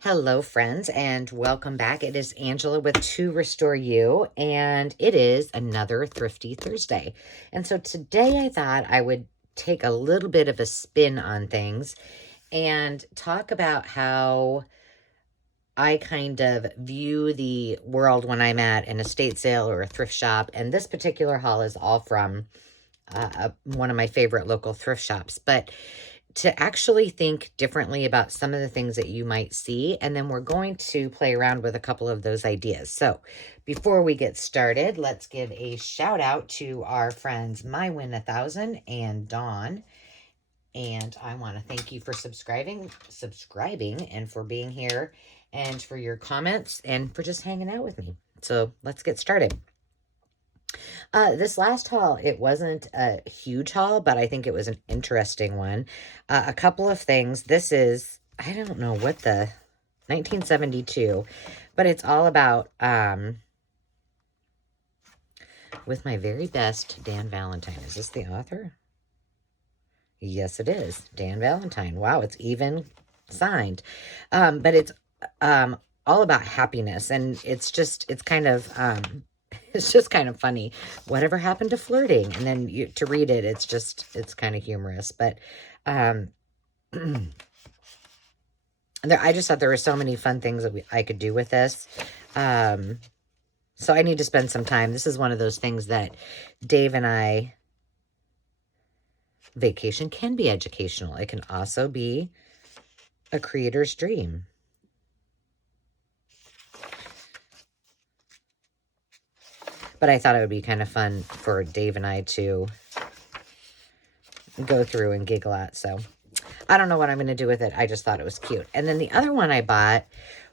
Hello, friends, and welcome back. It is Angela with To Restore You, and it is another Thrifty Thursday. And so today I thought I would take a little bit of a spin on things and talk about how I kind of view the world when I'm at an estate sale or a thrift shop. And this particular haul is all from one of my favorite local thrift shops. But to actually think differently about some of the things that you might see. And then we're going to play around with a couple of those ideas. So before we get started, let's give a shout out to our friends My Win 1000 and Dawn. And I want to thank you for subscribing and for being here and for your comments and for just hanging out with me. So let's get started. This last haul, it wasn't a huge haul, but I think it was an interesting one. A couple of things. This is, I don't know what the 1972, but it's all about With My Very Best, Dan Valentine. Is this the author? Yes, it is. Dan Valentine. Wow, it's even signed. But it's all about happiness, and it's kind of it's just kind of funny. Whatever happened to flirting? And then to read it, it's kind of humorous. But I just thought there were so many fun things that I could do with this. So I need to spend some time. This is one of those things that Dave and I, vacation can be educational. It can also be a creator's dream. But I thought it would be kind of fun for Dave and I to go through and giggle at. So I don't know what I'm going to do with it. I just thought it was cute. And then the other one I bought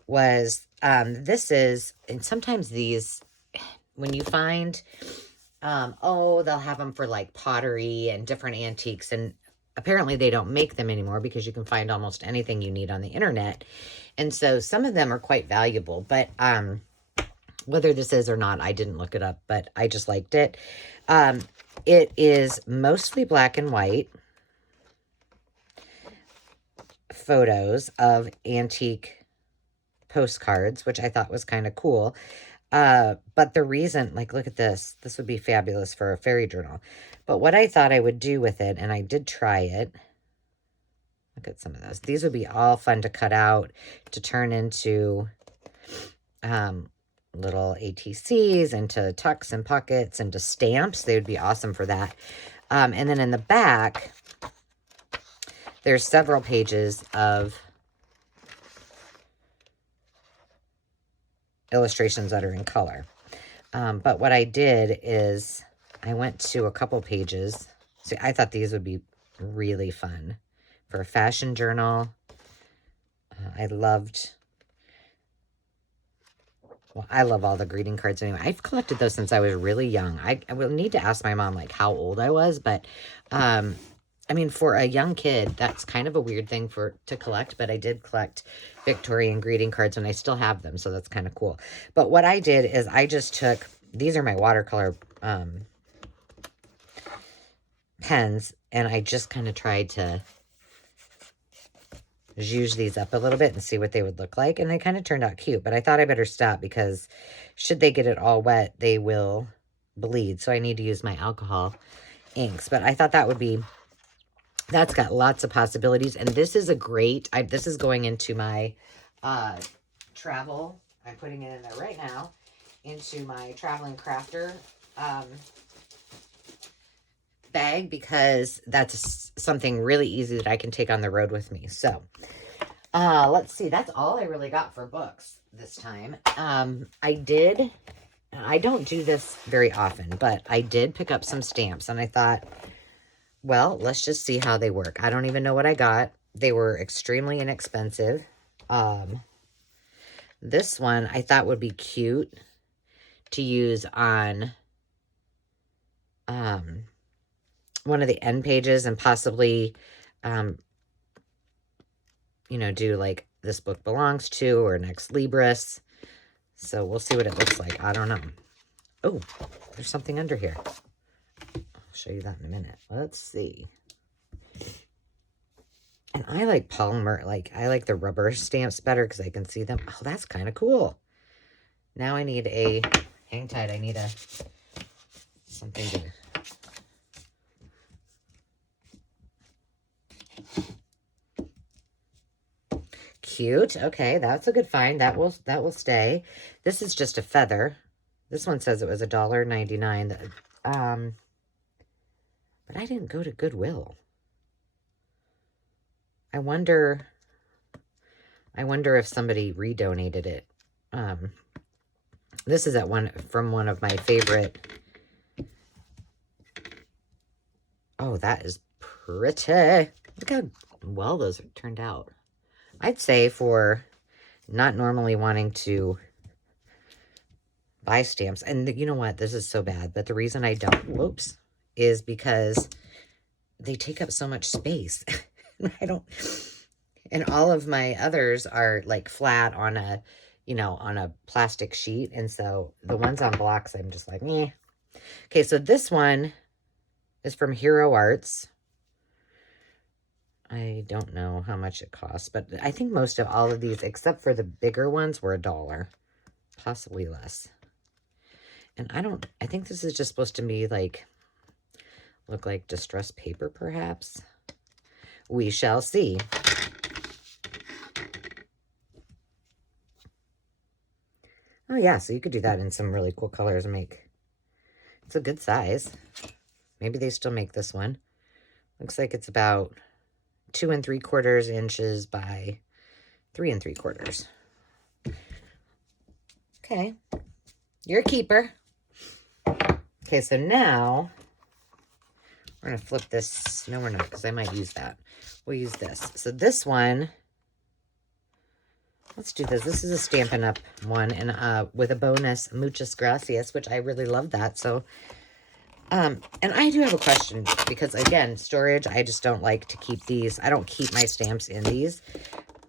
was, this is, and sometimes these, when you find, they'll have them for like pottery and different antiques. And apparently they don't make them anymore because you can find almost anything you need on the internet. And so some of them are quite valuable, but, whether this is or not, I didn't look it up, but I just liked it. It is mostly black and white photos of antique postcards, which I thought was kind of cool. But the reason, like, look at this. This would be fabulous for a fairy journal. But what I thought I would do with it, and I did try it. Look at some of those. These would be all fun to cut out to turn into little ATCs, into tucks and pockets, into stamps. They would be awesome for that. And then in the back, there's several pages of illustrations that are in color. But what I did is I went to a couple pages. See, I thought these would be really fun for a fashion journal. I love all the greeting cards anyway. I've collected those since I was really young. I will need to ask my mom, like, how old I was. But, I mean, for a young kid, that's kind of a weird thing to collect. But I did collect Victorian greeting cards, and I still have them. So that's kind of cool. But what I did is I just took, these are my watercolor pens. And I just kind of tried to zhuzh these up a little bit and see what they would look like. And they kind of turned out cute, but I thought I better stop because should they get it all wet, they will bleed. So I need to use my alcohol inks, but I thought that's got lots of possibilities. And this is a great, this is going into my travel. I'm putting it in there right now into my traveling crafter bag, because that's something really easy that I can take on the road with me. So let's see, that's all I really got for books this time. I don't do this very often, but I did pick up some stamps, and I thought, well, let's just see how they work. I don't even know what I got. They were extremely inexpensive. This one I thought would be cute to use on one of the end pages, and possibly, do like this book belongs to, or next Libris. So we'll see what it looks like. I don't know. Oh, there's something under here. I'll show you that in a minute. Let's see. And I like polymer, I like the rubber stamps better because I can see them. Oh, that's kind of cool. Now I need a, hang tight, I need something to, cute. Okay, that's a good find. That will stay. This is just a feather. This one says it was $1.99. But I didn't go to Goodwill. I wonder if somebody redonated it. This is from one of my favorite. Oh, that is pretty. Look how well those turned out. I'd say for not normally wanting to buy stamps, and you know what? This is so bad, but the reason I don't, whoops, is because they take up so much space. I don't, and all of my others are like flat on a, on a plastic sheet. And so the ones on blocks, I'm just like, meh. Okay, so this one is from Hero Arts. I don't know how much it costs, but I think most of all of these, except for the bigger ones, were $1, possibly less. And I think this is just supposed to be like, look like distressed paper, perhaps. We shall see. Oh yeah, so you could do that in some really cool colors and make, it's a good size. Maybe they still make this one. Looks like it's about 2 3/4 inches by 3 3/4. Okay, you're a keeper. Okay, so now we're gonna flip this. No, we're not, because I might use that. We'll use this. So this one, let's do this. This is a Stampin' Up! One, and with a bonus, Muchas Gracias, which I really love that. So, and I do have a question, because again, storage, I just don't like to keep these. I don't keep my stamps in these.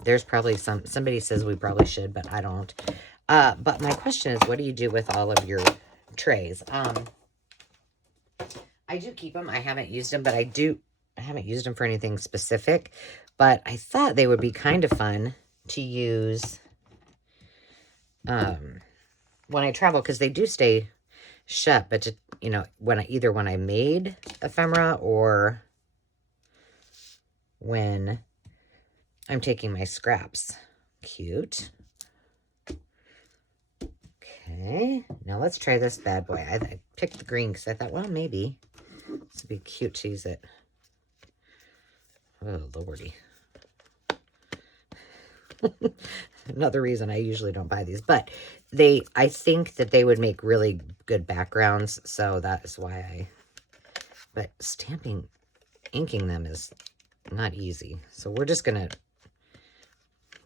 There's probably somebody says we probably should, but I don't. But my question is, what do you do with all of your trays? I do keep them. I haven't used them, but I haven't used them for anything specific. But I thought they would be kind of fun to use when I travel, because they do stay shut. But to, either when I made ephemera or when I'm taking my scraps. Cute. Okay, now let's try this bad boy. I picked the green because I thought, well, maybe this would be cute to use it. Oh, lordy. Another reason I usually don't buy these, but I think that they would make really good backgrounds, so that is why but inking them is not easy. So we're just going to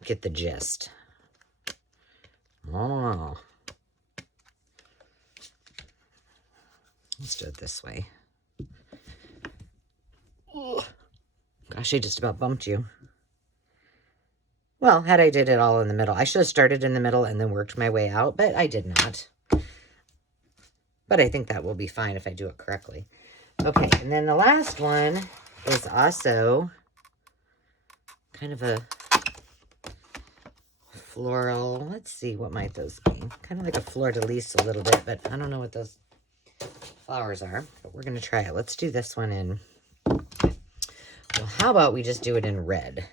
get the gist. Oh. Let's do it this way. Ugh. Gosh, I just about bumped you. Well, had I did it all in the middle. I should have started in the middle and then worked my way out, but I did not. But I think that will be fine if I do it correctly. Okay, and then the last one is also kind of a floral. Let's see, what might those be? Kind of like a fleur-de-lis a little bit, but I don't know what those flowers are. But we're going to try it. Let's do this one in, well, how about we just do it in red?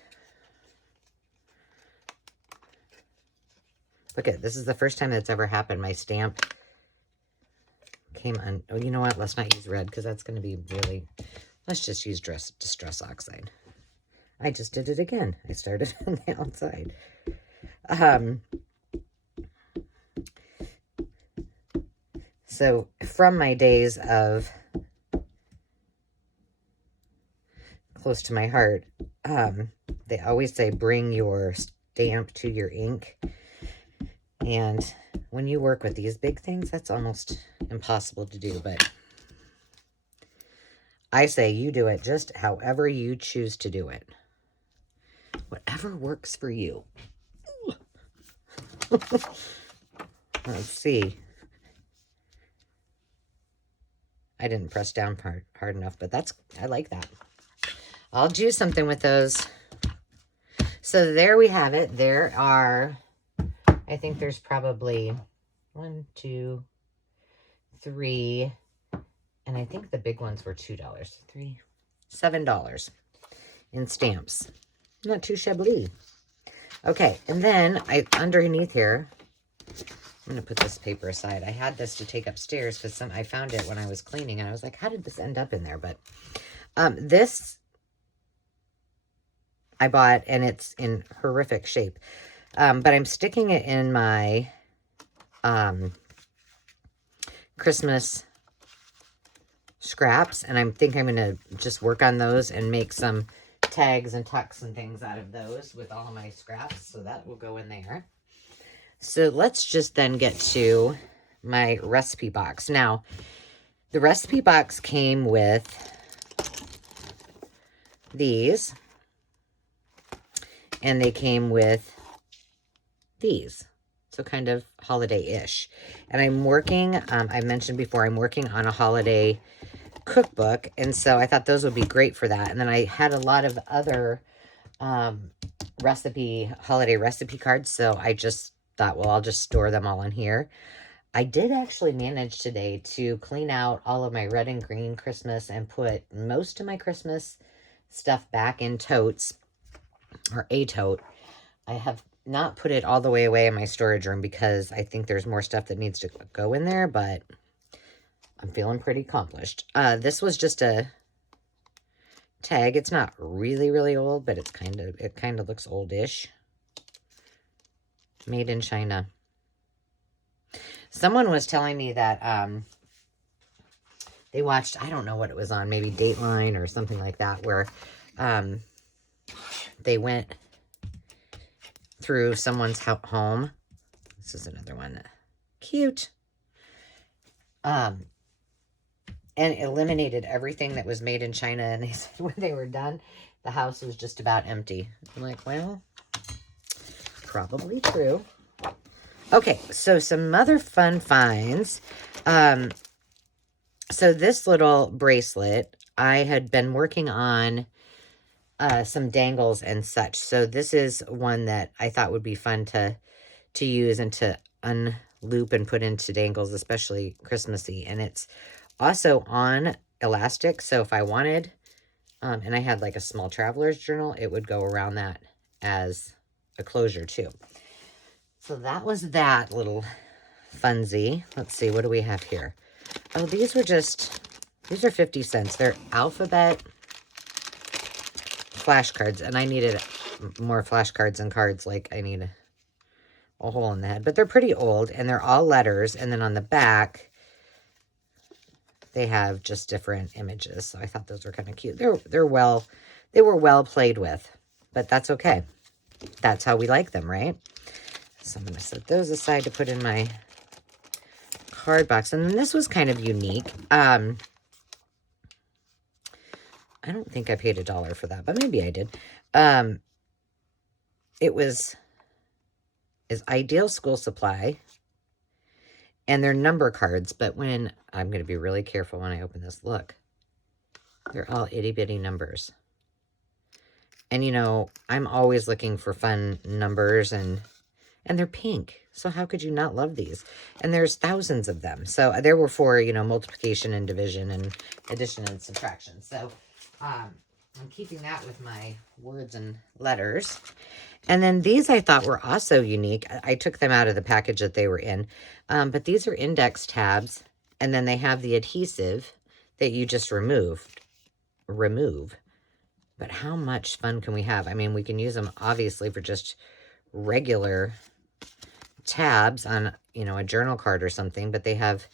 Look at, this is the first time that's ever happened. My stamp came on. Oh, you know what? Let's not use red because that's going to be really, let's just use Distress Oxide. I just did it again. I started on the outside. So from my days of close to my heart, they always say bring your stamp to your ink. And when you work with these big things, that's almost impossible to do. But I say you do it just however you choose to do it. Whatever works for you. Let's see. I didn't press down hard enough, but I like that. I'll do something with those So there we have it. There are, I think there's probably 1, 2, 3, and I think the big ones were $2. $7 in stamps. Not too shabby. Okay, and then underneath here, I'm going to put this paper aside. I had this to take upstairs because I found it when I was cleaning, and I was like, how did this end up in there? But this I bought, and it's in horrific shape. But I'm sticking it in my Christmas scraps, and I think I'm going to just work on those and make some tags and tucks and things out of those with all of my scraps. So that will go in there. So let's just then get to my recipe box. Now, the recipe box came with these, and they came with these. So kind of holiday-ish. And I'm working, I mentioned before, I'm working on a holiday cookbook, and so I thought those would be great for that. And then I had a lot of other holiday recipe cards, so I just thought, well, I'll just store them all in here. I did actually manage today to clean out all of my red and green Christmas and put most of my Christmas stuff back in totes, or a tote. I have not put it all the way away in my storage room because I think there's more stuff that needs to go in there, but I'm feeling pretty accomplished. This was just a tag. It's not really, really old, but it kind of looks oldish. Made in China. Someone was telling me that they watched, I don't know what it was on, maybe Dateline or something like that, where they went through someone's home. This is another one. Cute. And eliminated everything that was made in China. And they said when they were done, the house was just about empty. I'm like, well, probably true. Okay, so some other fun finds. So this little bracelet, I had been working on some dangles and such. So this is one that I thought would be fun to use and to unloop and put into dangles, especially Christmassy. And it's also on elastic, so if I wanted, and I had like a small traveler's journal, it would go around that as a closure too. So that was that little funsy. Let's see, what do we have here? Oh, these are 50 cents. They're alphabet flashcards, and I needed more flashcards and cards. Like I need a hole in the head, but they're pretty old, and they're all letters, and then on the back they have just different images. So I thought those were kind of cute. They were well played with, but that's okay. That's how we like them, right? So I'm going to set those aside to put in my card box. And then this was kind of unique. I don't think I paid $1 for that, but maybe I did. It was Ideal School Supply, and they're number cards, but when I'm going to be really careful when I open this. Look, they're all itty bitty numbers. And you know, I'm always looking for fun numbers, and they're pink. So how could you not love these? And there's thousands of them. So there were for, you know, multiplication and division and addition and subtraction. So I'm keeping that with my words and letters. And then these I thought were also unique. I took them out of the package that they were in. But these are index tabs. And then they have the adhesive that you just remove. But how much fun can we have? I mean, we can use them obviously for just regular tabs on, you know, a journal card or something. But they have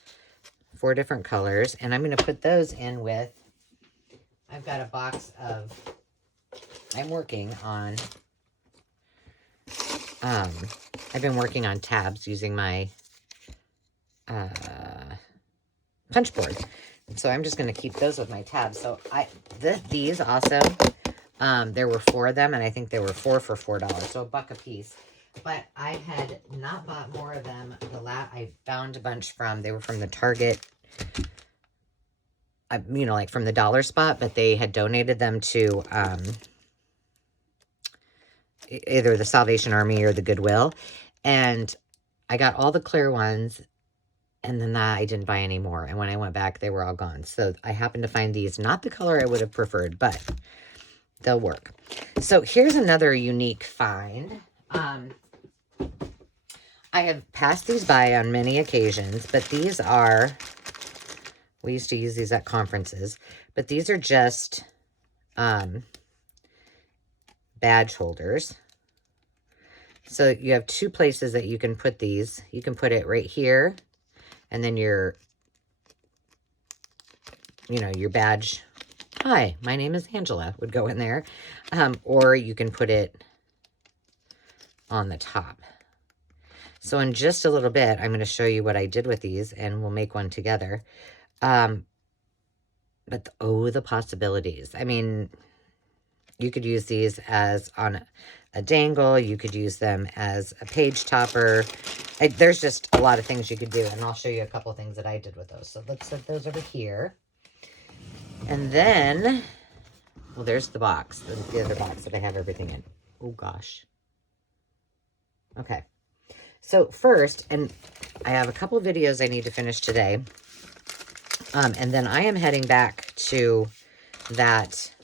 4 different colors. And I'm going to put those in with, I've got a box of, I'm working on, I've been working on tabs using my punch board. So I'm just going to keep those with my tabs. So these also, there were 4 of them, and I think they were 4 for $4, so $1 a piece. But I had not bought more of them. I found a bunch they were from the Target, you know, like from the dollar spot, but they had donated them to, either the Salvation Army or the Goodwill. And I got all the clear ones, and then I didn't buy any more. And when I went back, they were all gone. So I happened to find these. Not the color I would have preferred, but they'll work. So here's another unique find. I have passed these by on many occasions, but these are, we used to use these at conferences, but these are just badge holders. So you have two places that you can put these. You can put it right here, and then your, your badge, hi, my name is Angela, would go in there. Or you can put it on the top. So in just a little bit, I'm going to show you what I did with these, and we'll make one together. But the possibilities. I mean, you could use these as on a dangle. You could use them as a page topper. There's just a lot of things you could do, and I'll show you a couple things that I did with those. So let's set those over here. And then, well, there's the box, the other box that I have everything in. Oh, gosh. Okay. So first, and I have a couple of videos I need to finish today. And then I am heading back to that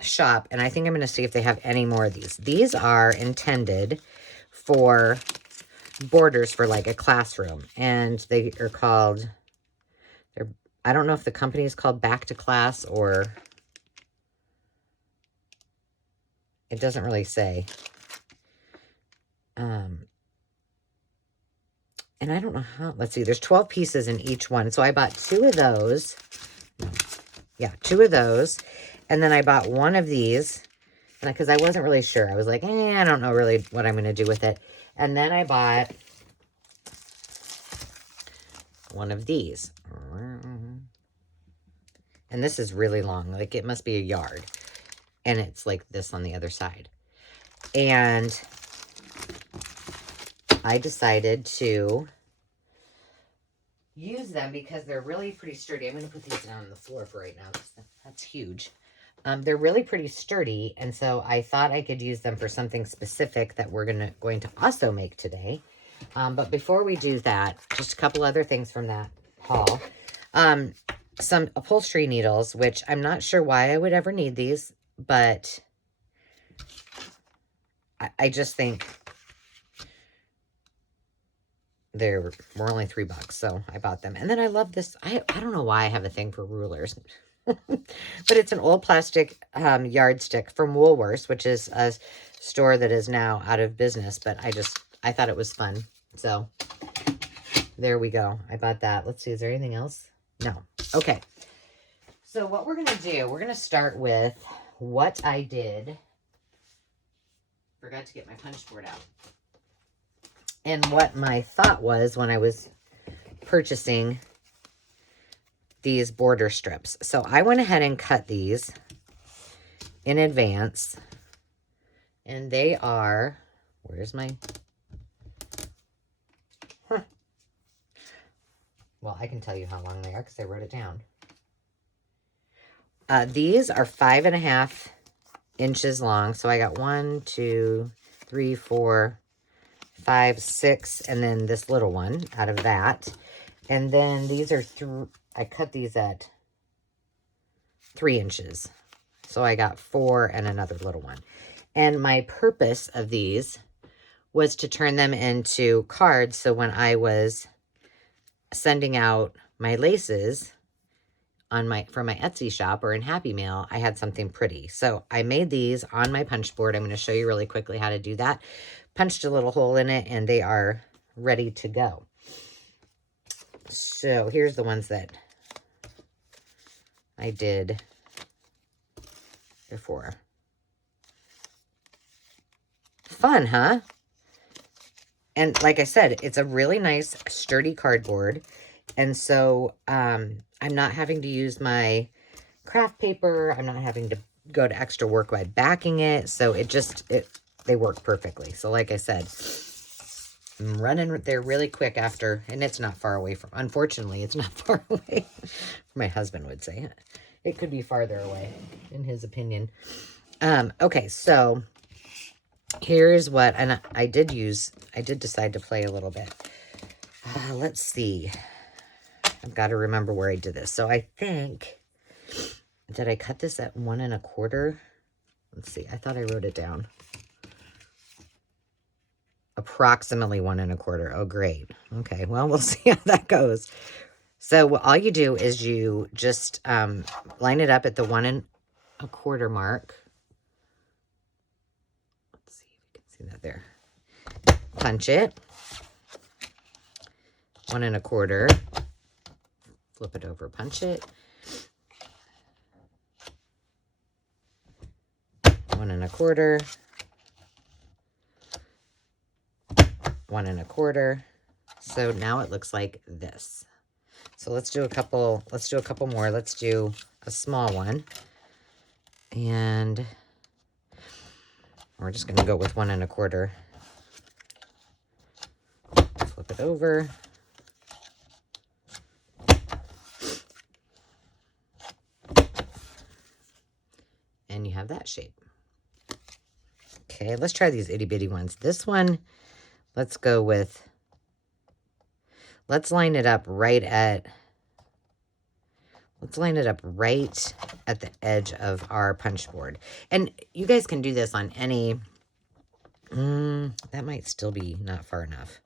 shop, and I think I'm going to see if they have any more of these. These are intended for borders for like a classroom, and they are called, I don't know if the company is called Back to Class, or it doesn't really say. And I don't know how, let's see, there's 12 pieces in each one. So I bought 2 of those. Yeah, 2 of those. And then I bought 1 of these, because I wasn't really sure. I was like, I don't know really what I'm going to do with it. And then I bought 1 of these. And this is really long. Like, it must be a yard. And it's like this on the other side. And I decided to use them because they're really pretty sturdy. I'm going to put these down on the floor for right now. That's huge. They're really pretty sturdy, and so I thought I could use them for something specific that we're going to also make today. But before we do that, just a couple other things from that haul. Some upholstery needles, which I'm not sure why I would ever need these, but I just think they were only $3, so I bought them. And then I love this. I don't know why I have a thing for rulers, but it's an old plastic yardstick from Woolworths, which is a store that is now out of business. But I thought it was fun. So there we go. I bought that. Let's see. Is there anything else? No. Okay. So what we're going to do, we're going to start with what I did. Forgot to get my punch board out. And what my thought was when I was purchasing these border strips. So I went ahead and cut these in advance. And they are, where's my, well, I can tell you how long they are because I wrote it down. These are 5.5 inches long. So I got 1, 2, 3, 4, 5, 6, and then this little one out of that. And then these are I cut these at 3 inches. So I got 4 and another little one. And my purpose of these was to turn them into cards. So when I was sending out my laces for my Etsy shop or in Happy Mail, I had something pretty. So I made these on my punch board. I'm going to show you really quickly how to do that. Punched a little hole in it, and they are ready to go. So here's the ones that I did before. Fun, huh? And like I said, it's a really nice, sturdy cardboard. And so I'm not having to use my craft paper. I'm not having to go to extra work by backing it. So they work perfectly. So like I said, I'm running there really quick after, and it's not far away from, unfortunately, it's not far away. My husband would say it could be farther away, in his opinion. Okay, so here's what, and I did decide to play a little bit. Let's see. I've got to remember where I did this. So I think, did I cut this at 1 1/4? Let's see. I thought I wrote it down. Approximately 1 1/4. Oh, great. Okay. Well, we'll see how that goes. So all you do is you just line it up at the 1 1/4 mark. Let's see if you can see that there. Punch it. 1 1/4. Flip it over, punch it. 1 1/4. 1 1/4. So now it looks like this. So let's do a couple more. Let's do a small one. And we're just going to go with 1 1/4. Flip it over. And you have that shape. Okay, let's try these itty bitty ones. This one, let's go with, let's line it up right at the edge of our punch board. And you guys can do this on any, that might still be not far enough.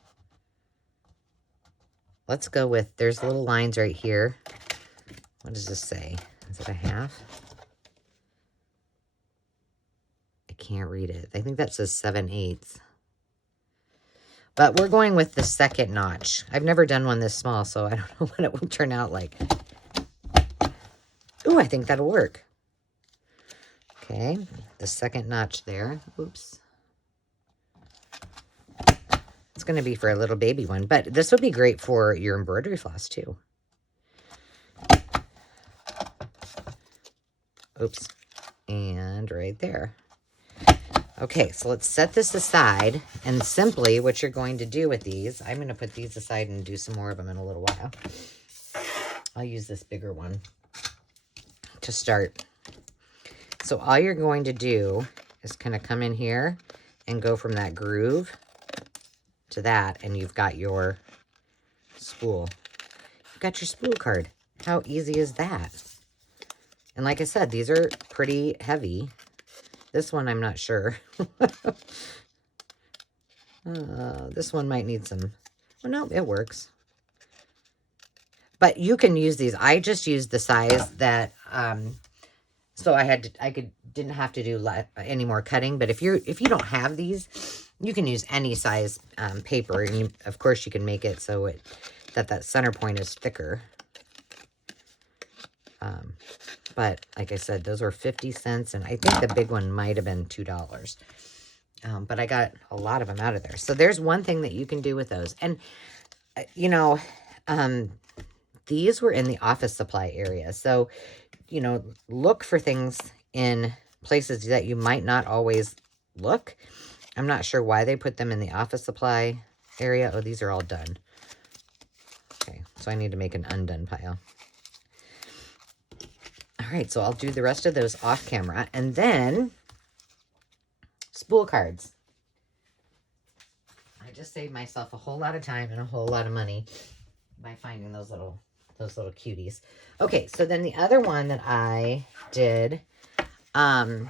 Let's go with, there's little lines right here. What does this say? Is it a half? I can't read it. I think that says 7/8. But we're going with the second notch. I've never done one this small, so I don't know what it will turn out like. Ooh, I think that'll work. Okay, the second notch there. Oops. It's going to be for a little baby one, but this would be great for your embroidery floss too. Oops. And right there. Okay, so let's set this aside, and simply what you're going to do with these, I'm going to put these aside and do some more of them in a little while. I'll use this bigger one to start. So all you're going to do is kind of come in here and go from that groove to that, and you've got your spool. You've got your spool card. How easy is that? And like I said, these are pretty heavy. This one, I'm not sure. This one might need some. Well, no, it works. But you can use these. I just used the size that, so didn't have to do any more cutting. But if you don't have these, you can use any size paper, and of course you can make it so that center point is thicker. But like I said, those were 50 cents, and I think the big one might have been $2. But I got a lot of them out of there. So there's one thing that you can do with those. And, you know, these were in the office supply area. So, you know, look for things in places that you might not always look. I'm not sure why they put them in the office supply area. Oh, these are all done. Okay, so I need to make an undone pile. All right, so I'll do the rest of those off camera. And then spool cards. I just saved myself a whole lot of time and a whole lot of money by finding those little cuties. Okay, so then the other one that I did, I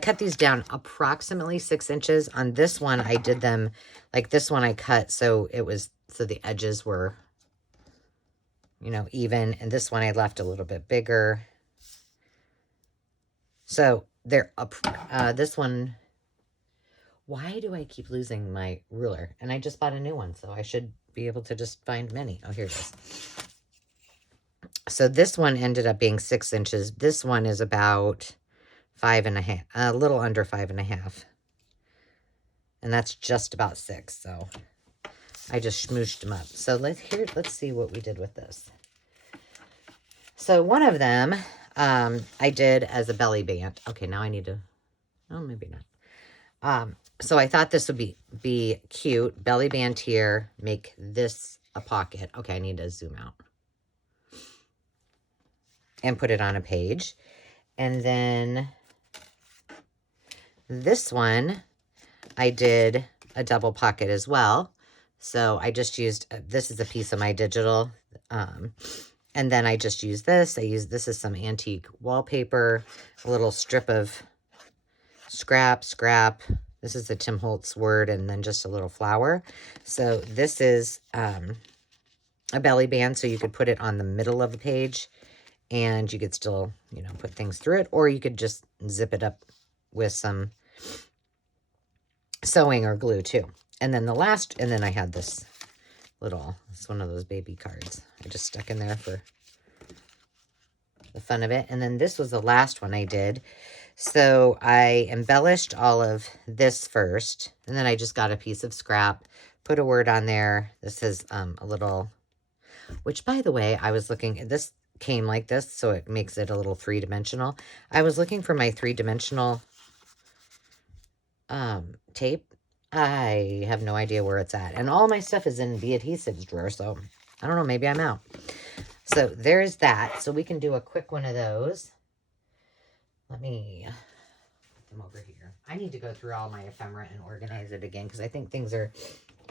cut these down approximately 6 inches. On this one, I did them, like this one I cut so the edges were, you know, even. And this one I left a little bit bigger. So they're up, this one, why do I keep losing my ruler? And I just bought a new one, so I should be able to just find many. Oh, here it is. So this one ended up being 6 inches. This one is about 5.5, a little under 5.5. And that's just about 6, so I just smooshed them up. So let's see what we did with this. So one of them, I did as a belly band. Okay, now I need to, oh, maybe not. So I thought this would be cute. Belly band here, make this a pocket. Okay, I need to zoom out. And put it on a page. And then This one, I did a double pocket as well. So I just used, this is a piece of my digital. And then I just used this. This is some antique wallpaper, a little strip of scrap. This is the Tim Holtz word, and then just a little flower. So this is a belly band, so you could put it on the middle of the page, and you could still, you know, put things through it, or you could just zip it up with some sewing or glue too. And then and then I had this it's one of those baby cards I just stuck in there for the fun of it. And then this was the last one I did. So I embellished all of this first, and then I just got a piece of scrap, put a word on there. This is a little, which by the way, I was looking, this came like this, so it makes it a little three-dimensional. I was looking for my three-dimensional tape. I have no idea where it's at. And all my stuff is in the adhesives drawer, so I don't know, maybe I'm out. So there's that. So we can do a quick one of those. Let me put them over here. I need to go through all my ephemera and organize it again, because I think things are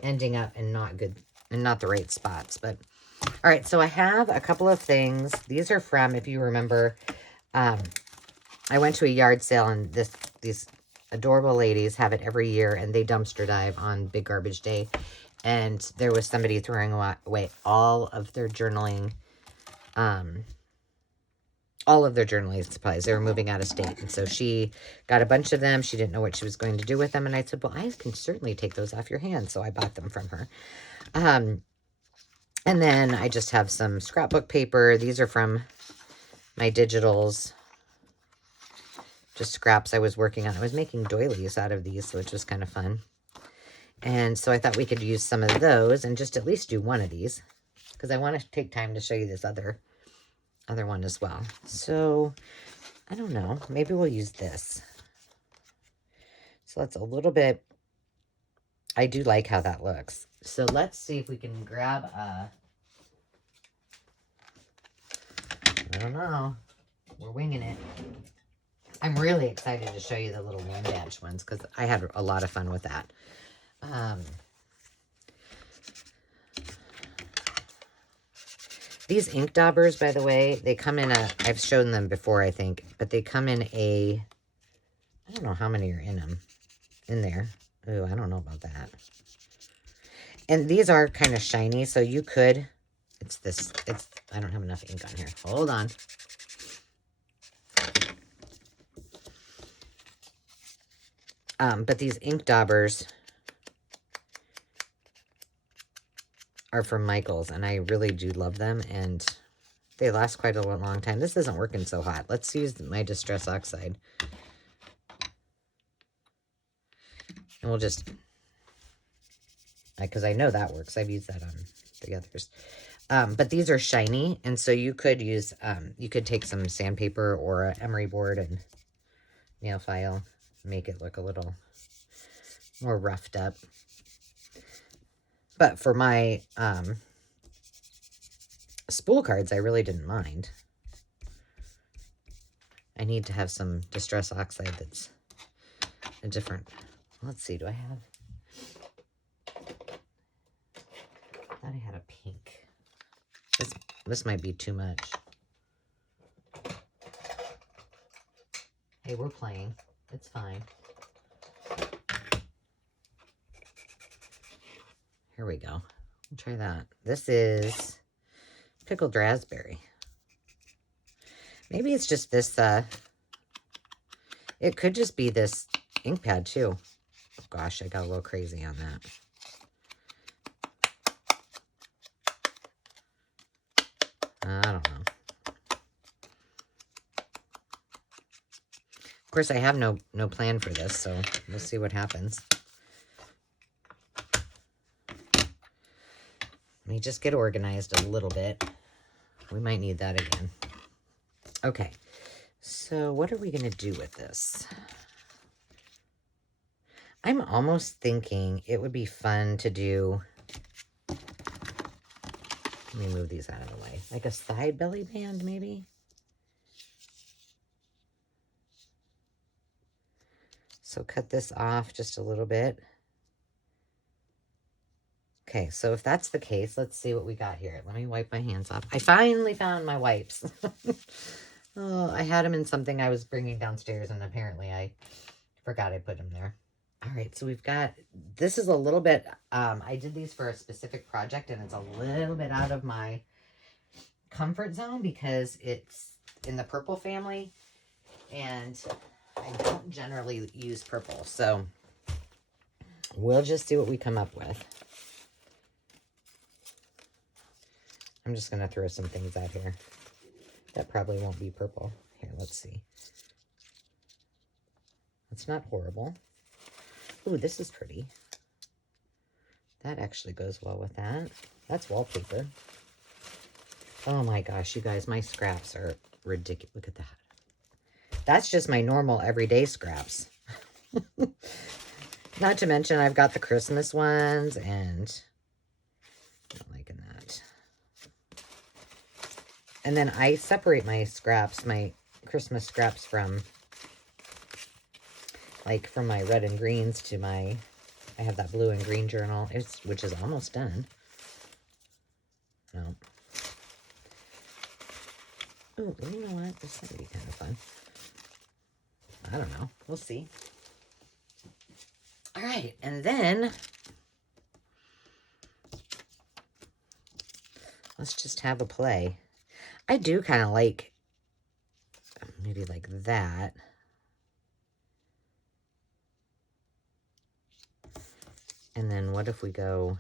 ending up in not good and not the right spots. But all right, so I have a couple of things. These are from, if you remember, I went to a yard sale, and these adorable ladies have it every year, and they dumpster dive on Big Garbage Day. And there was somebody throwing away all of their journaling supplies. They were moving out of state. And so she got a bunch of them. She didn't know what she was going to do with them. And I said, well, I can certainly take those off your hands. So I bought them from her. And then I just have some scrapbook paper. These are from my digitals. Just scraps I was working on. I was making doilies out of these, so it's just kind of fun. And so I thought we could use some of those and just at least do one of these, because I want to take time to show you this other one as well. So I don't know, maybe we'll use this. So that's a little bit, I do like how that looks. So let's see if we can grab I don't know, we're winging it. I'm really excited to show you the little name badge ones, because I had a lot of fun with that. These ink daubers, by the way, they come in I've shown them before, I think, but they come in I don't know how many are in there. Oh, I don't know about that. And these are kind of shiny, so you could, I don't have enough ink on here. Hold on. But these ink daubers are from Michaels, and I really do love them, and they last quite a long time. This isn't working so hot. Let's use my Distress Oxide. And we'll just, because I know that works. I've used that on the others. But these are shiny, and so you could use, you could take some sandpaper or an emery board and nail file, make it look a little more roughed up. But for my spool cards, I really didn't mind. I need to have some Distress Oxide that's a different, let's see, do I have, I thought I had a pink. This might be too much. Hey, we're playing. It's fine. Here we go. We'll try that. This is pickled raspberry. Maybe it's just this, it could just be this ink pad too. Oh gosh, I got a little crazy on that. I don't know. Of course, I have no plan for this, so we'll see what happens. Let me just get organized a little bit. We might need that again. Okay, so what are we going to do with this? I'm almost thinking it would be fun to do, let me move these out of the way, like a side belly band maybe? So cut this off just a little bit. Okay, so if that's the case, let's see what we got here. Let me wipe my hands off. I finally found my wipes. Oh, I had them in something I was bringing downstairs, and apparently I forgot I put them there. All right, so we've got, this is a little bit, I did these for a specific project, and it's a little bit out of my comfort zone because it's in the purple family, and I don't generally use purple, so we'll just see what we come up with. I'm just going to throw some things out here that probably won't be purple. Here, let's see. It's not horrible. Ooh, this is pretty. That actually goes well with that. That's wallpaper. Oh my gosh, you guys, my scraps are ridiculous. Look at that. That's just my normal everyday scraps. Not to mention I've got the Christmas ones, and I'm not liking that. And then I separate my scraps, my Christmas scraps from, like, from my red and greens to my, I have that blue and green journal, which is almost done. No. Oh, you know what? This might be kind of fun. I don't know. We'll see. All right, and then let's just have a play. I do kind of like, maybe like that. And then what if we go,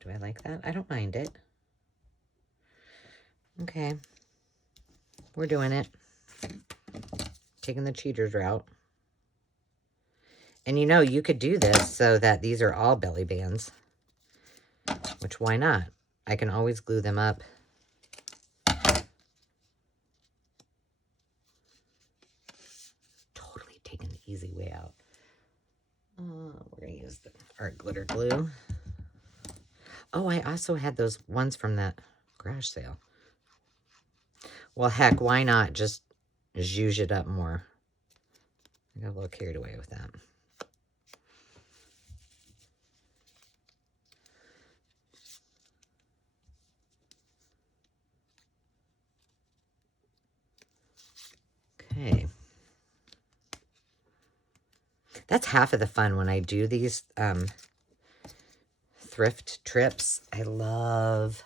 do I like that? I don't mind it. Okay. We're doing it. Taking the cheaters route. And you know, you could do this so that these are all belly bands. Which, why not? I can always glue them up. Totally taking the easy way out. We're going to use the art glitter glue. Oh, I also had those ones from that garage sale. Well, heck, why not just zhuzh it up more? I got a little carried away with that. Okay. That's half of the fun when I do these thrift trips. I love,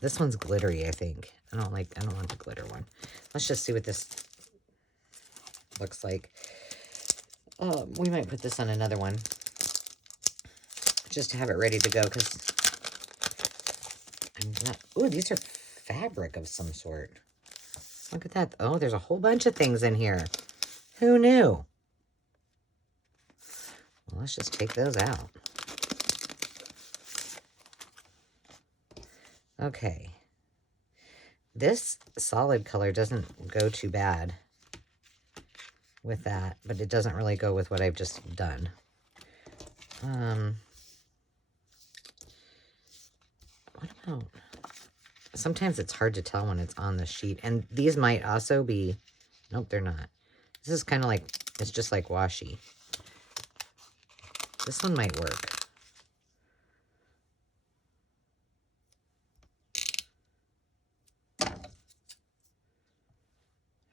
this one's glittery, I think. I don't want the glitter one. Let's just see what this looks like. We might put this on another one just to have it ready to go, because I'm not, ooh, these are fabric of some sort. Look at that. Oh, there's a whole bunch of things in here. Who knew? Well, let's just take those out. Okay. This solid color doesn't go too bad with that, but it doesn't really go with what I've just done. What about, sometimes it's hard to tell when it's on the sheet, and these might also be, nope, they're not. This is kind of like, it's just like washi. This one might work.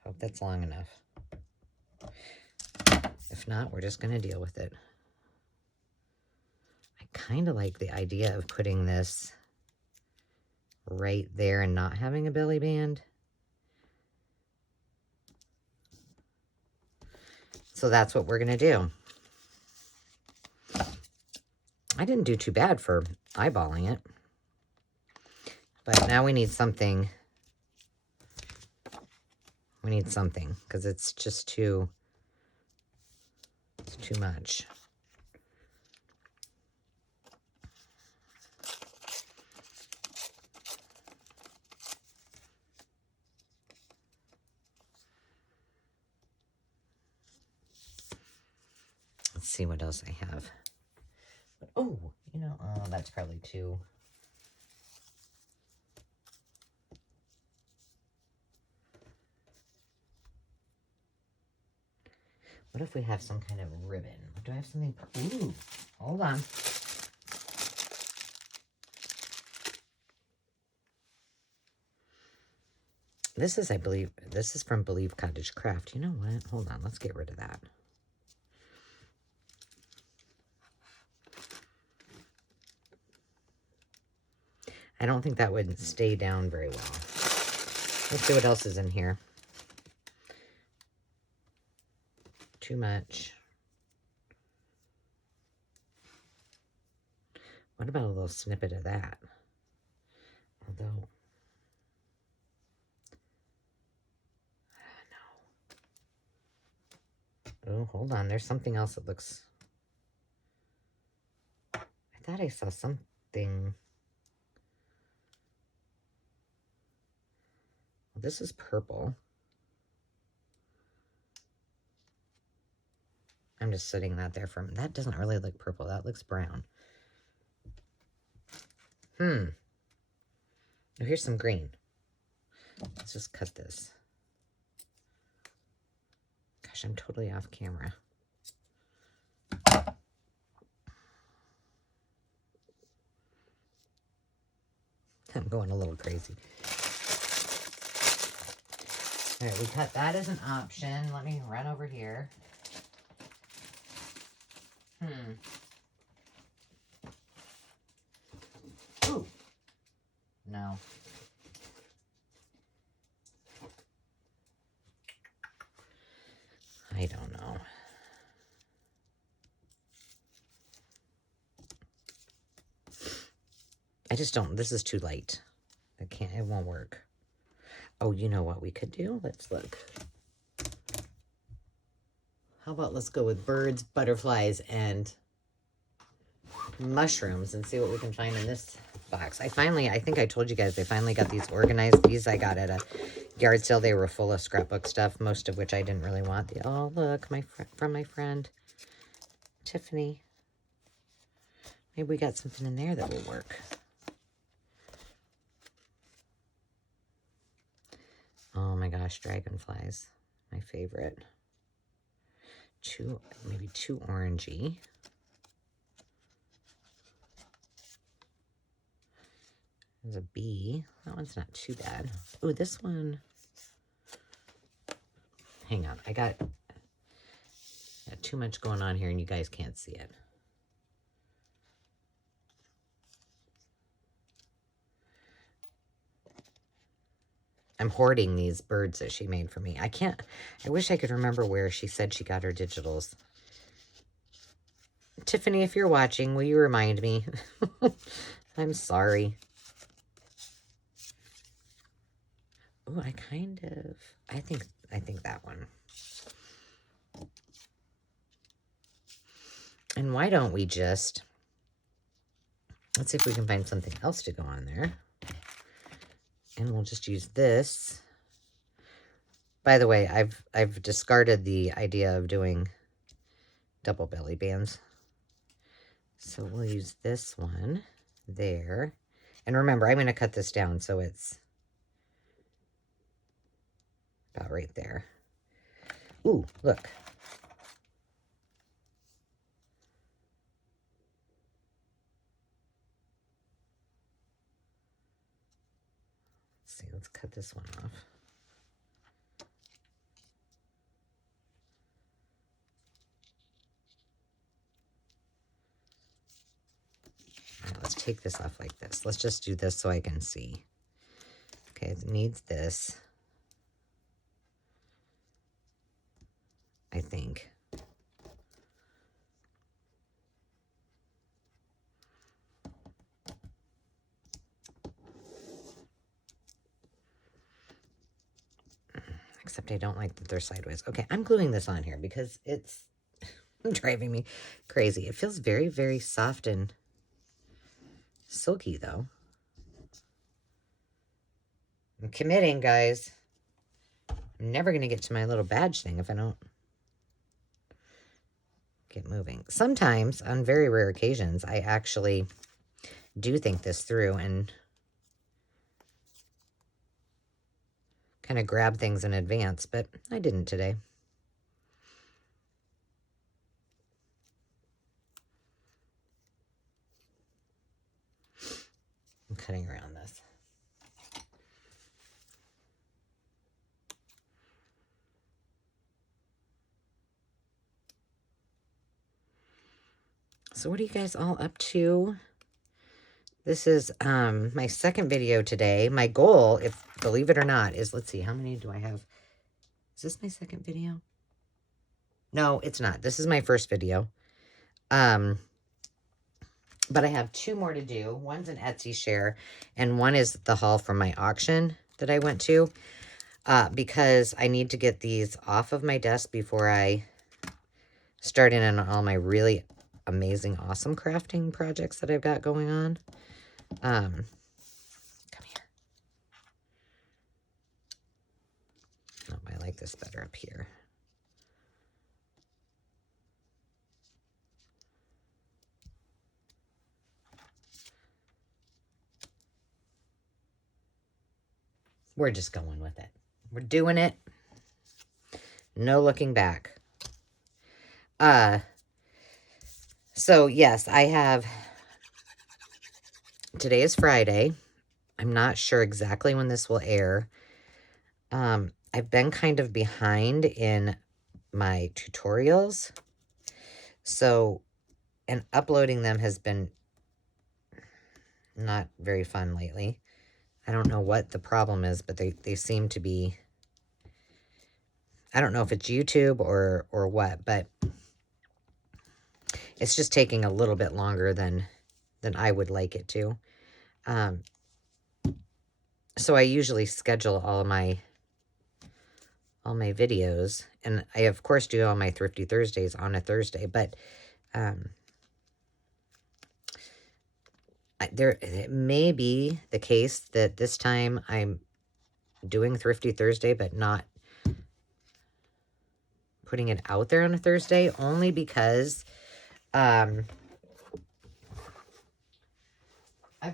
Hope that's long enough. If not, we're just going to deal with it. I kind of like the idea of putting this right there and not having a belly band. So that's what we're going to do. I didn't do too bad for eyeballing it. But now we need something. We need something, because it's just too much. Let's see what else I have. Oh, you know, oh, that that's probably too. What if we have some kind of ribbon? Do I have something? Ooh, hold on. This is, I believe, this is from Believe Cottage Craft. You know what? Hold on. Let's get rid of that. I don't think that would stay down very well. Let's see what else is in here. Too much. What about a little snippet of that? Although, no. Oh, hold on. There's something else that looks... I thought I saw something... Well, this is purple. I'm just sitting that there for... That doesn't really look purple. That looks brown. Oh, here's some green. Let's just cut this. Gosh, I'm totally off camera. I'm going a little crazy. All right, we cut that as an option. Let me run over here. Ooh. No. I don't know. I just don't. This is too light. I can't. It won't work. Oh, you know what we could do? Let's look. How about let's go with birds, butterflies, and mushrooms and see what we can find in this box. I think I told you guys, I finally got these organized. These I got at a yard sale. They were full of scrapbook stuff, most of which I didn't really want. Oh, look, from my friend Tiffany. Maybe we got something in there that will work. Oh my gosh, dragonflies. My favorite. Maybe too orangey. There's a bee. That one's not too bad. Oh, this one. Hang on. I got too much going on here and you guys can't see it. I'm hoarding these birds that she made for me. I wish I could remember where she said she got her digitals. Tiffany, if you're watching, will you remind me? I'm sorry. Oh, I think that one. And why don't we just, let's see if we can find something else to go on there. And we'll just use this. By the way, I've discarded the idea of doing double belly bands. So we'll use this one there. And remember, I'm going to cut this down so it's about right there. Ooh, look. Let's cut this one off. All right, let's take this off like this. Let's just do this so I can see. Okay, it needs this. I think. Except I don't like that they're sideways. Okay, I'm gluing this on here because it's driving me crazy. It feels very, very soft and silky, though. I'm committing, guys. I'm never going to get to my little badge thing if I don't get moving. Sometimes, on very rare occasions, I actually do think this through and kind of grab things in advance, but I didn't today. I'm cutting around this. So what are you guys all up to? This is my second video today. My goal, if believe it or not, is, let's see, how many do I have? Is this my second video? No, it's not. This is my first video. But I have 2 more to do. One's an Etsy share, and one is the haul from my auction that I went to. Because I need to get these off of my desk before I start in on all my really amazing, awesome crafting projects that I've got going on. Come here. Oh, I like this better up here. We're just going with it. We're doing it. No looking back. So yes, I have, today is Friday. I'm not sure exactly when this will air. I've been kind of behind in my tutorials. So, and uploading them has been not very fun lately. I don't know what the problem is, but they seem to be, I don't know if it's YouTube or what, but it's just taking a little bit longer than I would like it to. So I usually schedule all my videos, and I of course do all my Thrifty Thursdays on a Thursday, but it may be the case that this time I'm doing Thrifty Thursday, but not putting it out there on a Thursday, only because I've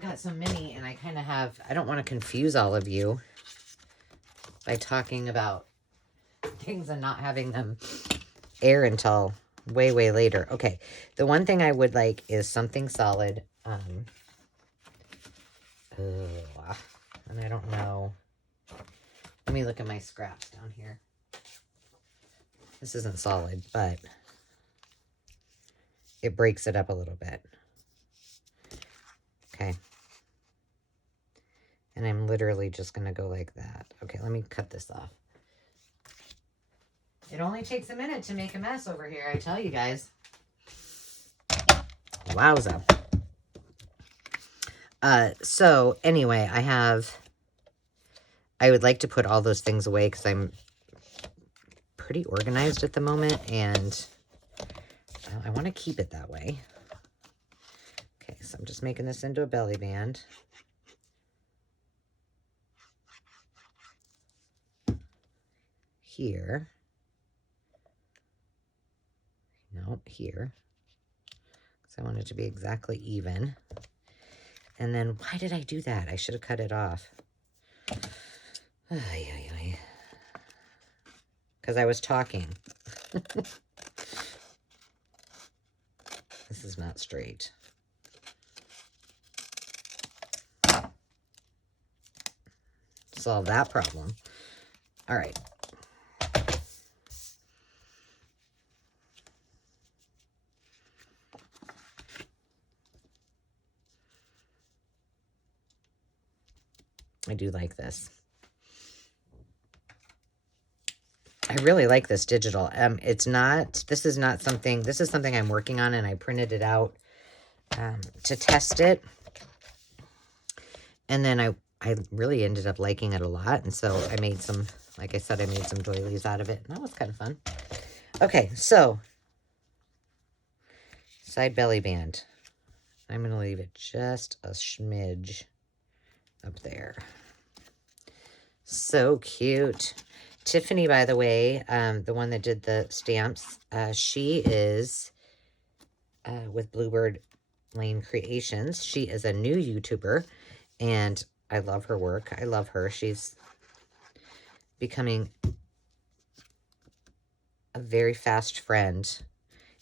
got so many, and I kind of have, I don't want to confuse all of you by talking about things and not having them air until way, way later. Okay, the one thing I would like is something solid. And I don't know. Let me look at my scraps down here. This isn't solid, but it breaks it up a little bit. Okay. And I'm literally just going to go like that. Okay, let me cut this off. It only takes a minute to make a mess over here, I tell you guys. Wowza. So anyway, I would like to put all those things away because I'm pretty organized at the moment, and I want to keep it that way. Okay, so I'm just making this into a belly band. Here. No, here. Because I want it to be exactly even. And then, why did I do that? I should have cut it off. Because I was talking. This is not straight. Solve that problem. All right. I do like this. I really like this digital. This is something I'm working on, and I printed it out to test it. And then I really ended up liking it a lot. And so I made some, like I said, I made some doilies out of it. And that was kind of fun. Okay, so side belly band. I'm going to leave it just a smidge up there. So cute. Tiffany, by the way, the one that did the stamps, she is with Bluebird Lane Creations. She is a new YouTuber, and I love her work. I love her. She's becoming a very fast friend,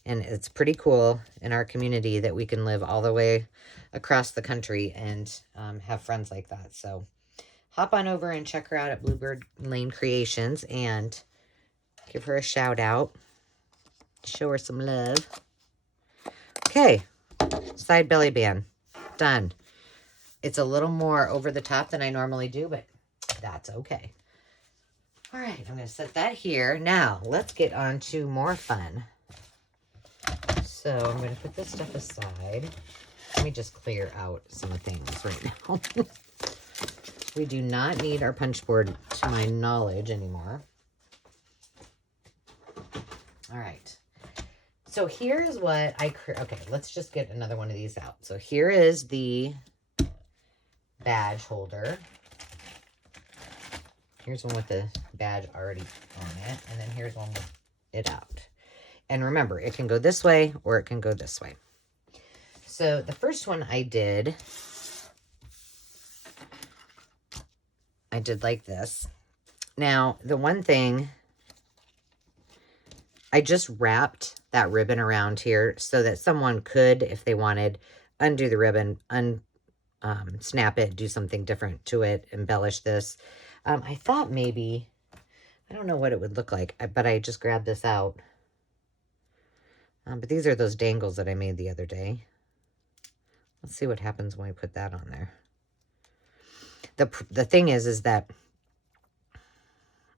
and it's pretty cool in our community that we can live all the way across the country and have friends like that. So hop on over and check her out at Bluebird Lane Creations and give her a shout out. Show her some love. Okay, side belly band, done. It's a little more over the top than I normally do, but that's okay. All right, I'm going to set that here. Now, let's get on to more fun. So I'm going to put this stuff aside. Let me just clear out some things right now. We do not need our punch board, to my knowledge, anymore. All right. So here's what okay, let's just get another one of these out. So here is the badge holder. Here's one with the badge already on it. And then here's one with it out. And remember, it can go this way or it can go this way. So the first one I did like this. Now, the one thing, I just wrapped that ribbon around here so that someone could, if they wanted, undo the ribbon, snap it, do something different to it, embellish this. I thought maybe, I don't know what it would look like, but I just grabbed this out. But these are those dangles that I made the other day. Let's see what happens when I put that on there. The thing is that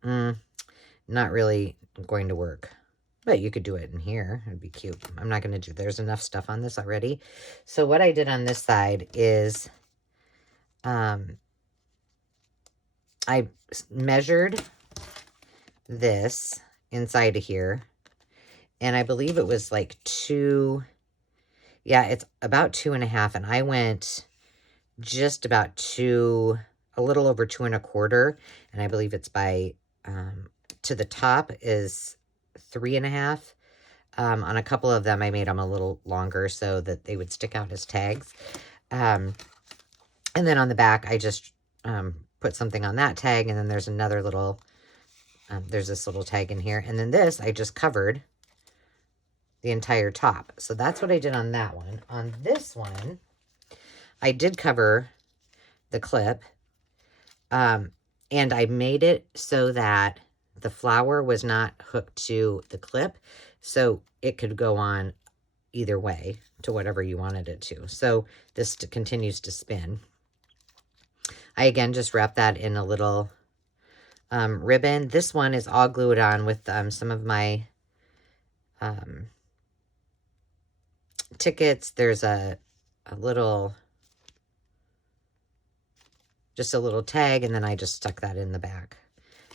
not really going to work. But you could do it in here. It'd be cute. I'm not going to do, there's enough stuff on this already. So what I did on this side is I measured this inside of here. And I believe it was like it's about 2.5. And I went just about a little over 2.25. And I believe it's by, to the top is 3.5. On a couple of them, I made them a little longer so that they would stick out as tags. And then on the back, I just put something on that tag. And then there's another little, there's this little tag in here. And then this, I just covered the entire top. So that's what I did on that one. On this one, I did cover the clip. And I made it so that the flower was not hooked to the clip. So it could go on either way to whatever you wanted it to. So this continues to spin. I, again, just wrapped that in a little ribbon. This one is all glued on with some of my tickets. There's a little, just a little tag, and then I just stuck that in the back.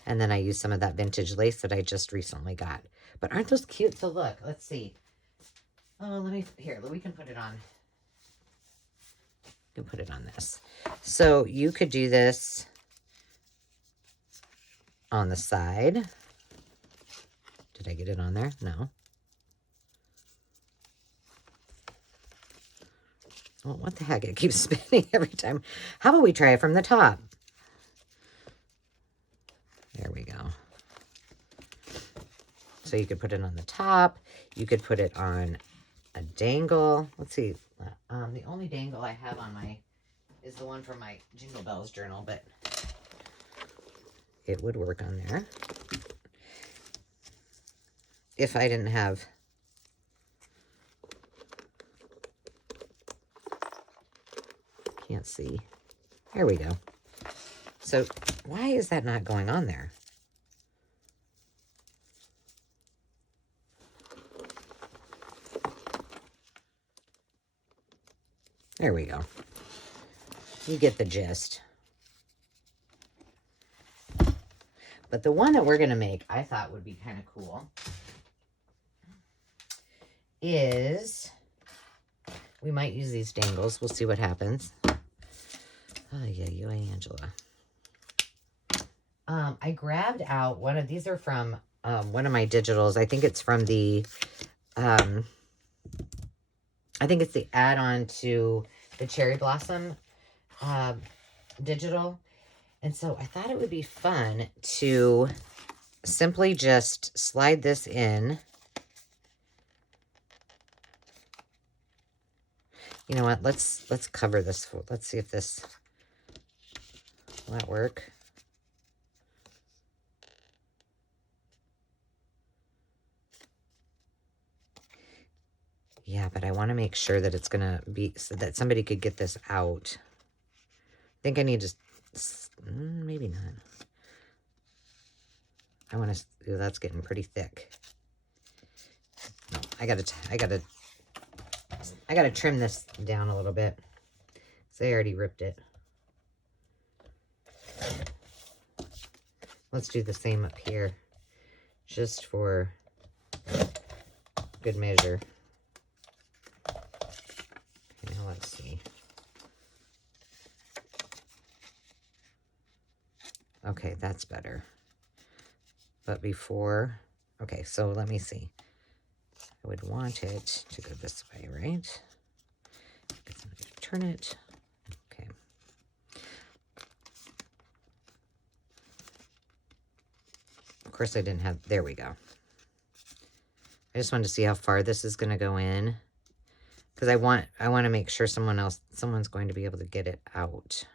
And then I used some of that vintage lace that I just recently got. But aren't those cute? So look, let's see. Oh, we can put it on. You can put it on this. So you could do this on the side. Did I get it on there? No. Well, what the heck? It keeps spinning every time. How about we try it from the top? There we go. So you could put it on the top. You could put it on a dangle. Let's see. The only dangle I have on is the one from my Jingle Bells journal, but it would work on there. If I didn't have... Can't see. There we go. So why is that not going on there? There we go. You get the gist. But the one that we're going to make, I thought would be kind of cool, is, we might use these dangles. We'll see what happens. Oh, yeah, you and Angela. I grabbed out one of these are from one of my digitals. I think it's from the I think it's the add-on to the Cherry Blossom digital. And so I thought it would be fun to simply just slide this in. You know what? Let's cover this. Let's see if this will that work. Yeah, but I want to make sure that it's going to be so that somebody could get this out. I think I need to, maybe not. I want to, that's getting pretty thick. No, I gotta trim this down a little bit. So I already ripped it. Let's do the same up here, just for good measure. Okay, now let's see. Okay, that's better. But before, okay, so let me see. I would want it to go this way, right? Get somebody to turn it. Okay. Of course I didn't have, there we go. I just wanted to see how far this is going to go in. Because I want to make sure someone's going to be able to get it out.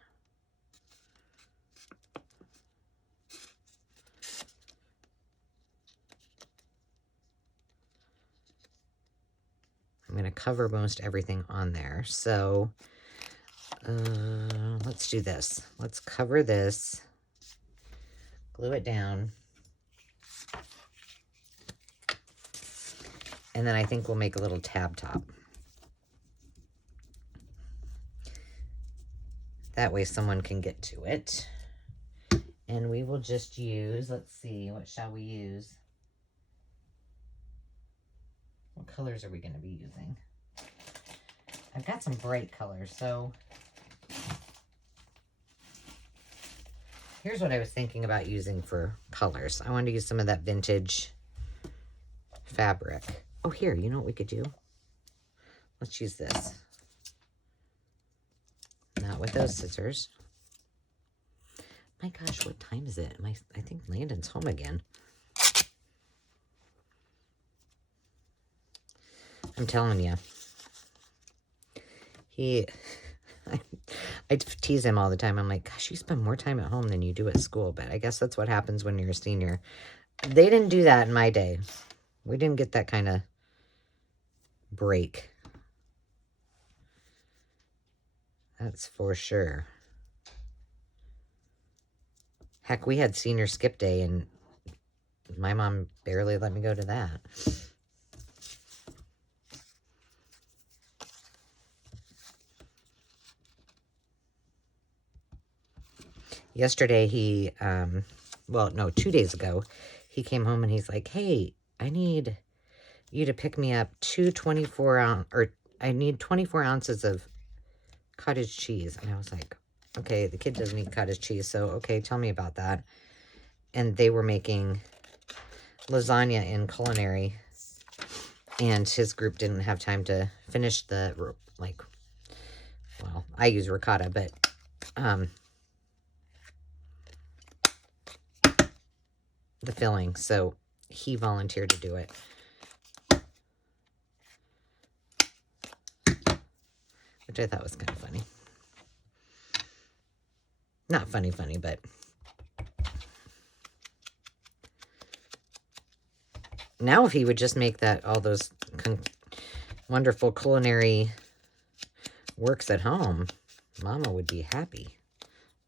I'm going to cover most everything on there. So let's do this. Let's cover this, glue it down, and then I think we'll make a little tab top. That way someone can get to it. And we will just use, let's see, what shall we use? What colors are we going to be using? I've got some bright colors, so here's what I was thinking about using for colors. I wanted to use some of that vintage fabric. Oh, here, you know what we could do? Let's use this. Not with those scissors. My gosh, what time is it? I think Landon's home again. I'm telling you. I tease him all the time. I'm like, gosh, you spend more time at home than you do at school. But I guess that's what happens when you're a senior. They didn't do that in my day. We didn't get that kind of break. That's for sure. Heck, we had senior skip day, and my mom barely let me go to that. Yesterday, he, well, no, 2 days ago, he came home and he's like, hey, I need you to pick me up I need 24 ounces of cottage cheese. And I was like, okay, the kid doesn't eat cottage cheese, so okay, tell me about that. And they were making lasagna in culinary, and his group didn't have time to finish the, like, well, I use ricotta, but, the filling, so he volunteered to do it. Which I thought was kind of funny. Not funny, but now if he would just make all those wonderful culinary works at home, Mama would be happy.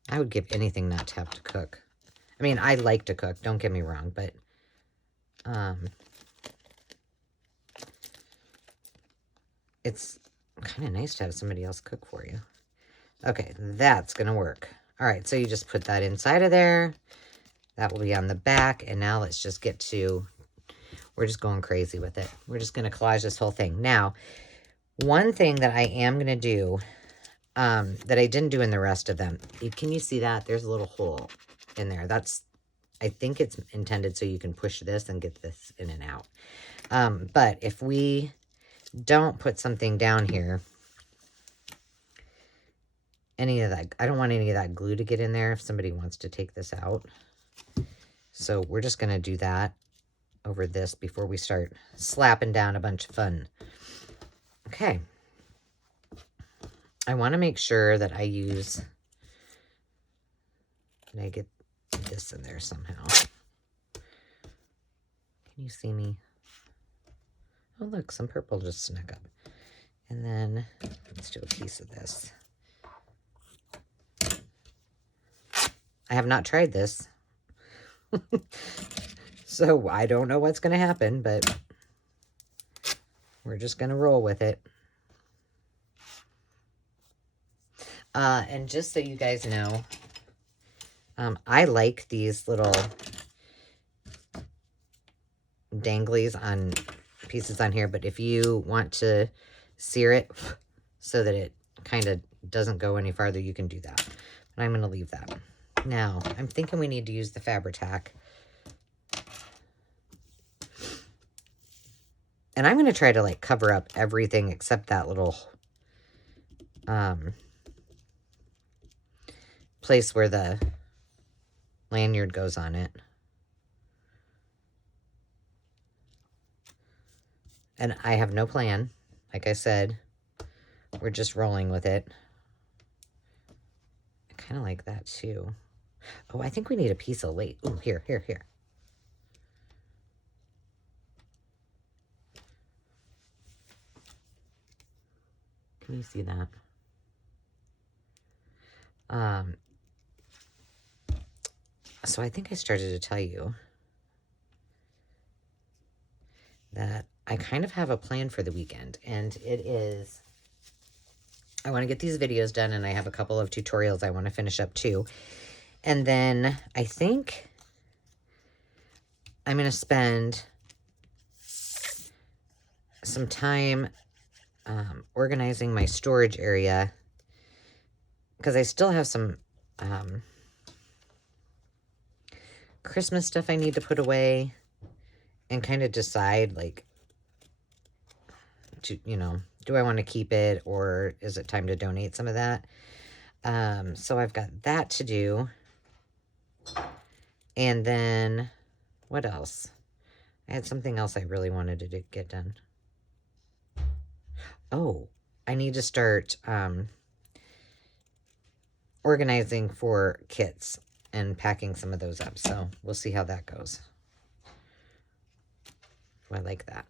I would give anything not to have to cook. I mean, I like to cook, don't get me wrong, but it's kind of nice to have somebody else cook for you. Okay, that's going to work. All right, so you just put that inside of there. That will be on the back, and now let's just get to, we're just going crazy with it. We're just going to collage this whole thing. Now, one thing that I am going to do that I didn't do in the rest of them, can you see that? There's a little hole in there. I think it's intended so you can push this and get this in and out. But if we don't put something down here, any of that, I don't want any of that glue to get in there if somebody wants to take this out. So we're just going to do that over this before we start slapping down a bunch of fun. Okay. I want to make sure that I use, and I get this in there somehow. Can you see me? Oh, look, some purple just snuck up. And then let's do a piece of this. I have not tried this. So I don't know what's going to happen, but we're just going to roll with it. And just so you guys know, I like these little danglies on pieces on here, but if you want to sear it so that it kind of doesn't go any farther, you can do that. But I'm going to leave that. Now, I'm thinking we need to use the Fabri-Tac. And I'm going to try to like cover up everything except that little place where the lanyard goes on it. And I have no plan. Like I said, we're just rolling with it. I kind of like that too. Oh, I think we need a piece of lace. Oh, here. Can you see that? So I think I started to tell you that I kind of have a plan for the weekend, and it is, I want to get these videos done, and I have a couple of tutorials I want to finish up too. And then I think I'm going to spend some time organizing my storage area, because I still have some Christmas stuff I need to put away, and kind of decide, like, do I want to keep it, or is it time to donate some of that? So I've got that to do. And then, what else? I had something else I really wanted to get done. Oh, I need to start organizing for kits and packing some of those up. So we'll see how that goes. I like that.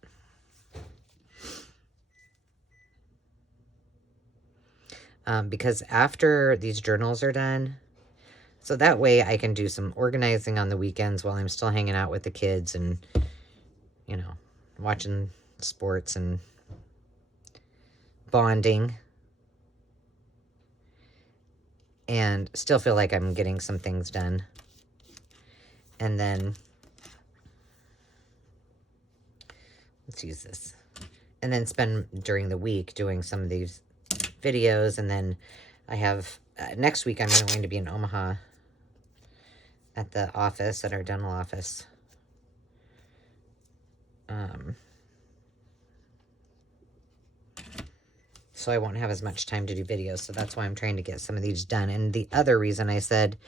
Because after these journals are done, so that way I can do some organizing on the weekends while I'm still hanging out with the kids and, watching sports and bonding, and still feel like I'm getting some things done. And then, let's use this. And then spend during the week doing some of these videos. And then I have, next week I'm going to be in Omaha at the office, at our dental office. So I won't have as much time to do videos. So that's why I'm trying to get some of these done. And the other reason I said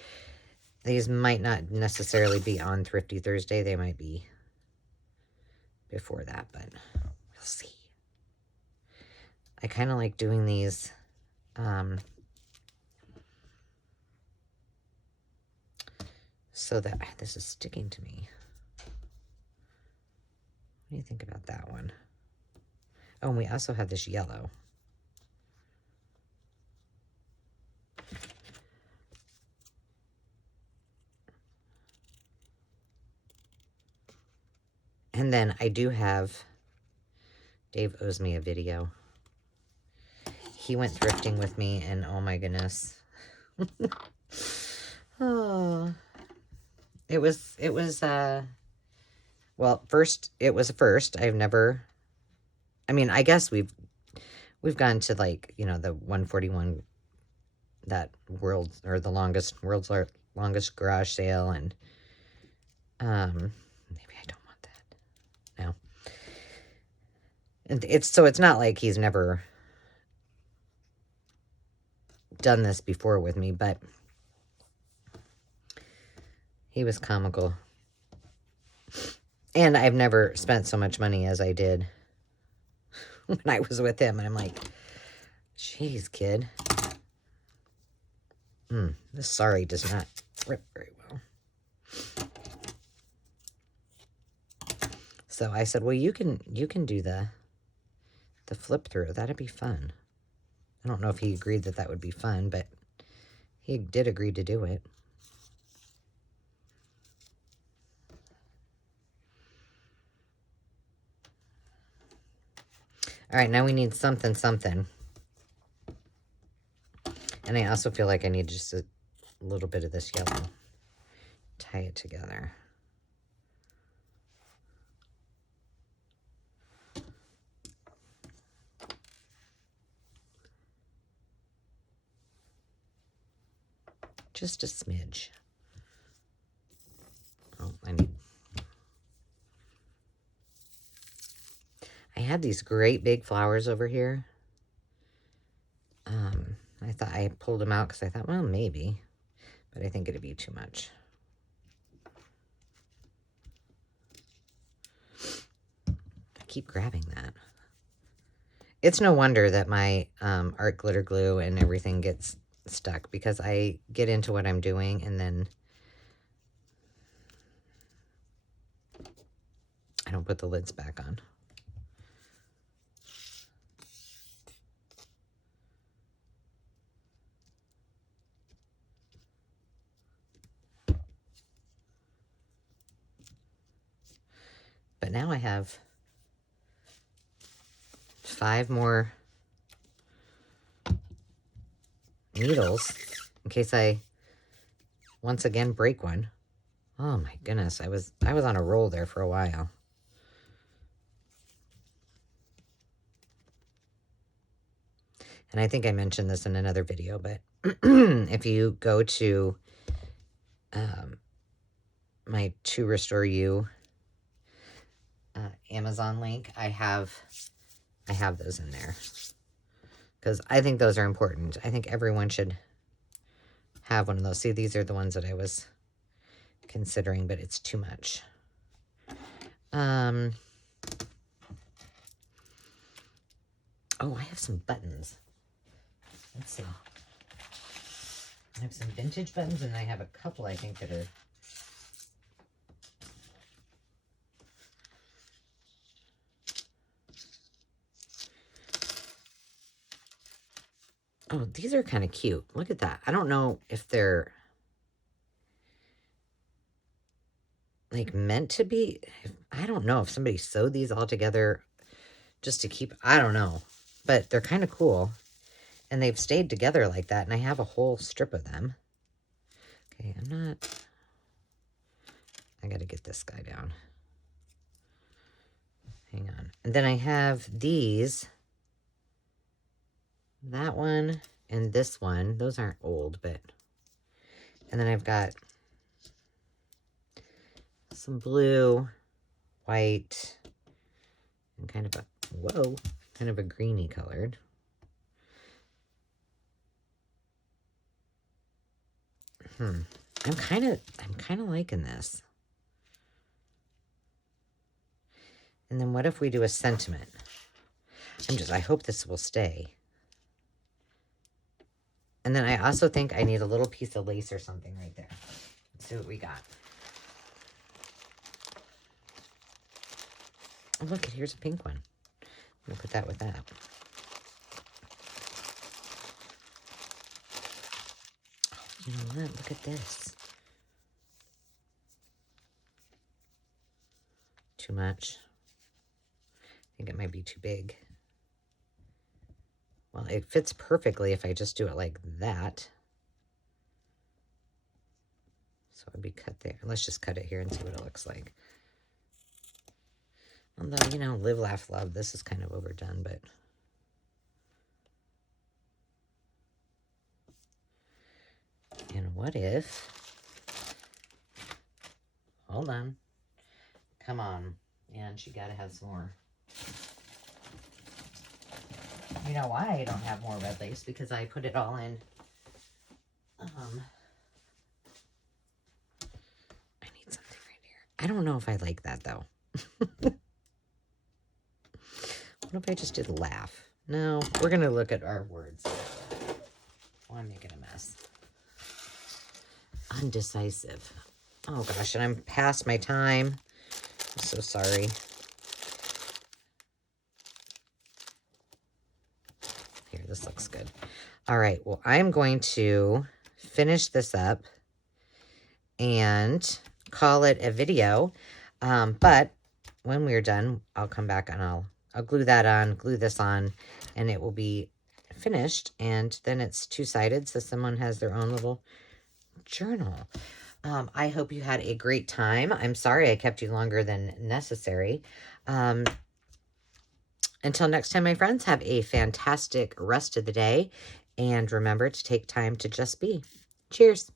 these might not necessarily be on Thrifty Thursday. They might be before that, but we'll see. I kind of like doing these so that this is sticking to me. What do you think about that one? Oh, and we also have this yellow. And then I do have, Dave owes me a video. He went thrifting with me, and oh my goodness. Oh. It was, well, first, it was a first. I've never, I guess we've gone to, like, the 141, that world's longest garage sale, and, maybe I don't want that. No. And it's not like he's never done this before with me, but he was comical. And I've never spent so much money as I did when I was with him. And I'm like, jeez, kid. This sari does not rip very well. So I said, well, you can do the flip through. That'd be fun. I don't know if he agreed that would be fun, but he did agree to do it. All right, now we need something. And I also feel like I need just a little bit of this yellow. Tie it together. Just a smidge. Oh, I had these great big flowers over here. I thought I pulled them out because I thought, well, maybe. But I think it'd be too much. I keep grabbing that. It's no wonder that my art glitter glue and everything gets stuck, because I get into what I'm doing and then I don't put the lids back on. But now I have 5 more needles in case I once again break one. Oh my goodness, I was on a roll there for a while. And I think I mentioned this in another video, but if you go to my To Restore You Amazon link, I have those in there because I think those are important. I think everyone should have one of those. See, these are the ones that I was considering, but it's too much. Oh, I have some buttons. Let's see. I have some vintage buttons, and I have a couple, I think, that are... Oh, these are kind of cute. Look at that. I don't know if they're like meant to be. I don't know if somebody sewed these all together just to keep, I don't know, but they're kind of cool. And they've stayed together like that. And I have a whole strip of them. Okay, I got to get this guy down. Hang on. And then I have these. That one and this one. Those aren't old, but... And then I've got some blue, white, and kind of a greeny colored. I'm kind of liking this. And then what if we do a sentiment? I hope this will stay. And then I also think I need a little piece of lace or something right there. Let's see what we got. Oh, look, here's a pink one. I'm going to put that with that. Oh, you know what? Look at this. Too much. I think it might be too big. Well, it fits perfectly if I just do it like that. So it'd be cut there. Let's just cut it here and see what it looks like. Although, you know, live, laugh, love. This is kind of overdone, but... And what if... Hold on. Come on. And she got to have some more. You know why I don't have more red lace? Because I put it all in. I need something right here. I don't know if I like that, though. What if I just did laugh? No, we're going to look at our words. Oh, I'm making a mess. Undecisive. Oh, gosh, and I'm past my time. I'm so sorry. Here, this looks good. All right, well, I'm going to finish this up and call it a video. But when we're done, I'll come back and I'll glue that on, glue this on, and it will be finished. And then it's two-sided, so someone has their own little journal. I hope you had a great time. I'm sorry I kept you longer than necessary. Until next time, my friends, have a fantastic rest of the day. And remember to take time to just be. Cheers.